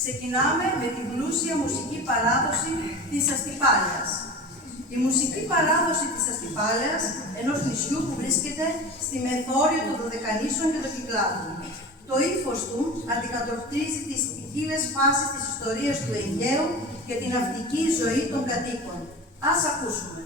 Ξεκινάμε με τη πλούσια μουσική παράδοση της Αστυπάλαιας. Η μουσική παράδοση της Αστυπάλαιας, ενός νησιού που βρίσκεται στη μεθόριο των Δωδεκανήσων και των Κυκλάδων. Το ύφος του αντικατοπτρίζει τις ποικίλες φάσεις της ιστορίας του Αιγαίου και την ναυτική ζωή των κατοίκων. Ας ακούσουμε.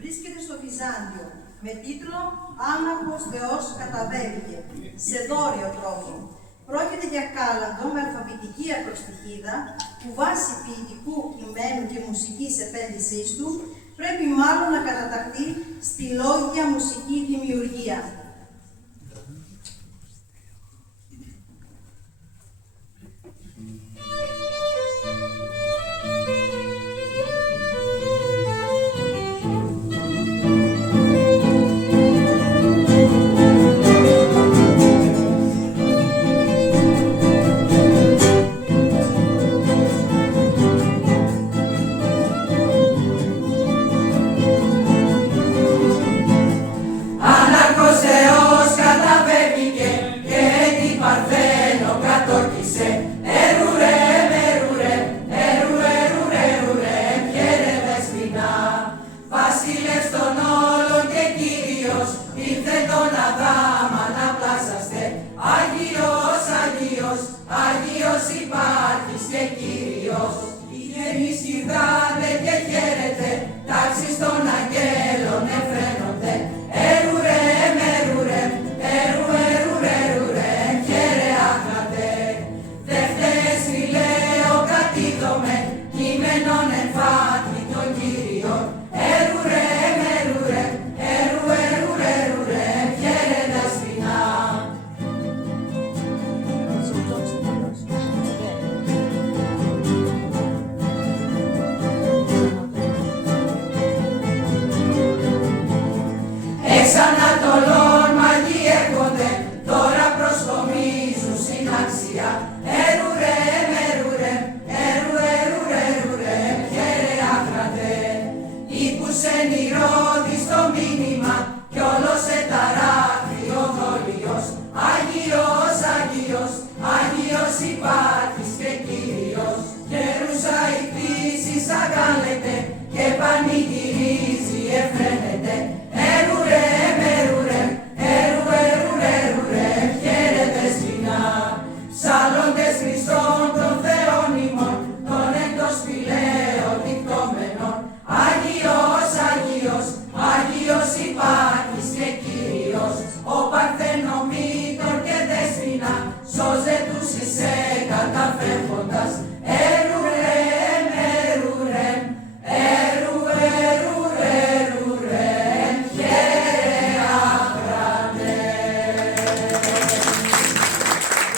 Βρίσκεται στο Βυζάντιο με τίτλο «Άναχος Θεός καταβέβηκε» σε δόριο τρόπο. Πρόκειται για κάλαντο με αλφαβητική ακροστιχίδα που βάσει ποιητικού κειμένου και μουσικής επένδυσής του πρέπει μάλλον να καταταχθεί στη λόγια μουσική δημιουργία. Σαν